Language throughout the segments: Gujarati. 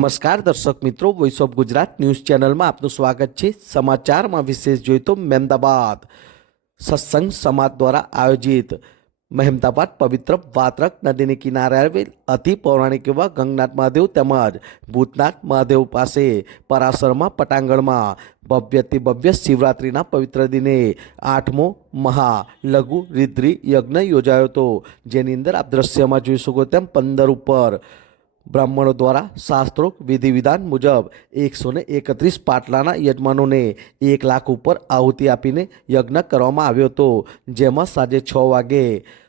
નમસ્કાર દર્શક મિત્રો વોઇસ ઓફ ગુજરાત ન્યૂઝ ચેનલમાં આપનું સ્વાગત છે. સમાચારમાં વિશેષ જોઈએ તો મહેમદાબાદ સત્સંગ સમાજ દ્વારા આયોજિત મહેમદાબાદ પવિત્ર વાત્રક નદીને કિનારે આવેલ અતિ પૌરાણિક એવા ગંગનાથ મહાદેવ તેમજ ભૂતનાથ મહાદેવ પાસે પરાસરમાં પટાંગણમાં ભવ્યથી ભવ્ય શિવરાત્રિના પવિત્ર દિને આઠમો મહા લઘુ રિદ્રી યજ્ઞ યોજાયો હતો. જેની અંદર આપ દ્રશ્યમાં જોઈ શકો તેમ પંદર ઉપર બ્રાહ્મણો દ્વારા શાસ્ત્રોક વિધિ વિધાન મુજબ એકસો ને એકત્રીસ પાટલાના યજમાનોને એક લાખ ઉપર આહુતિ આપીને યજ્ઞ કરવામાં આવ્યો હતો, જેમાં સાંજે છ વાગે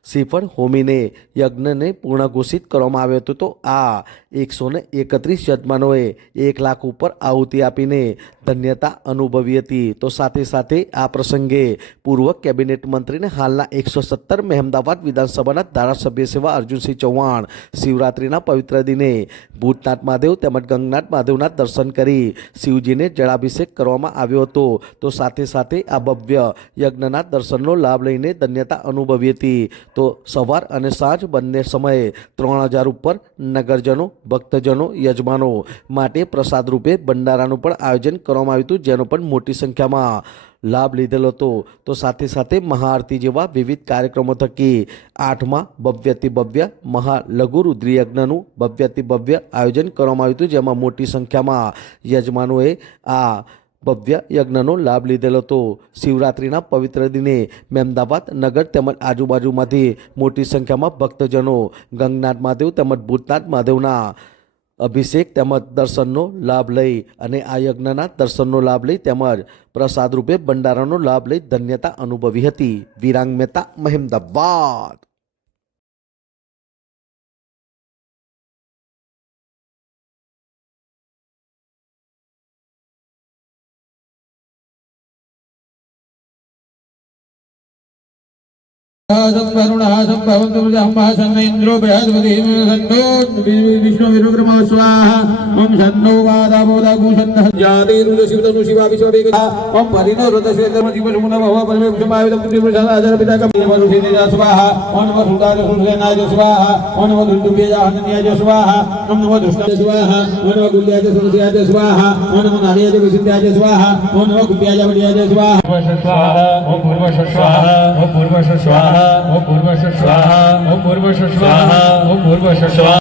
શ્રીફળ હોમીને યજ્ઞને પૂર્ણ ઘોષિત કરવામાં આવ્યો હતો. તો આ એકસો ને એકત્રીસ યજમાનોએ એક લાખ ઉપર આહુતિ આપીને ધન્યતા અનુભવી હતી. તો સાથે સાથે આ પ્રસંગે પૂર્વ કેબિનેટ મંત્રીને હાલના એકસો સત્તર મહેમદાવાદ વિધાનસભાના ધારાસભ્ય સેવા અર્જુનસિંહ ચૌહાણ શિવરાત્રિના પવિત્ર દિને ભૂતનાથ મહાદેવ તેમજ ગંગનાથ મહાદેવના દર્શન કરી શિવજીને જળાભિષેક કરવામાં આવ્યો હતો. તો સાથે સાથે આ ભવ્ય યજ્ઞના દર્શનનો લાભ લઈને ધન્યતા અનુભવી હતી. તો સવાર અને સાંજ બંને સમયે ત્રણ હજાર ઉપર નગરજનો, ભક્તજનો, યજમાનો માટે પ્રસાદ રૂપે ભંડારાનું પણ આયોજન કરવામાં આવ્યું હતું, જેનો પણ મોટી સંખ્યામાં લાભ લીધેલો હતો. તો સાથે સાથે મહાઆરતી જેવા વિવિધ કાર્યક્રમો થકી આઠમાં ભવ્યથી ભવ્ય મહા લઘુ રુદ્રયજ્ઞનું ભવ્યથી ભવ્ય આયોજન કરવામાં આવ્યું હતું, જેમાં મોટી સંખ્યામાં યજમાનોએ આ ભવ્ય યજ્ઞનો લાભ લીધેલો હતો. શિવરાત્રિના પવિત્ર દિને મહેમદાબાદ નગર તેમજ આજુબાજુમાંથી મોટી સંખ્યામાં ભક્તજનો ગંગનાથ મહાદેવ તેમજ ભૂતનાથ મહાદેવના અભિષેક તેમજ દર્શનનો લાભ લઈ અને આ યજ્ઞના દર્શનનો લાભ લઈ તેમજ પ્રસાદ રૂપે ભંડારાનો લાભ લઈ ધન્યતા અનુભવી હતી. વિરાંગ મહેતા મહેમદાબાદ इन्द्रो बृहस्पति विष्णु विरुग्रमा स्वाहा ओम शन्नो वादामोदा कुशन्न जाति रुद्र शिव तनु शिवा विश्व वेगता ओम परिनो रुद्र श्री धर्म जीव सुमन भव परमे क्षमाय दम दिव्य प्रसाद आचार पिता का नमः ऋषि जा स्वाहा ओम नमः सुदाय सुरसेनाय स्वाहा ओम नमः दुर्दुभ्य हनन्याय स्वाहा ओम नमः दुष्टाय स्वाहा ओम नमः गुल्याय सुरसेयाय स्वाहा ओम नमः नारियाय विसिद्धाय स्वाहा ओम नमः गुप्याय वडियाय स्वाहा स्वाहा ओम पूर्व स्वाहा ओम पूर्व स्वाहा ओम पूर्व स्वाहा ভূর্ভুবশ স্বাহা। ওম ভূর্ভুবশ স্বাহা। ওম ভূর্ভুবশ স্বাহা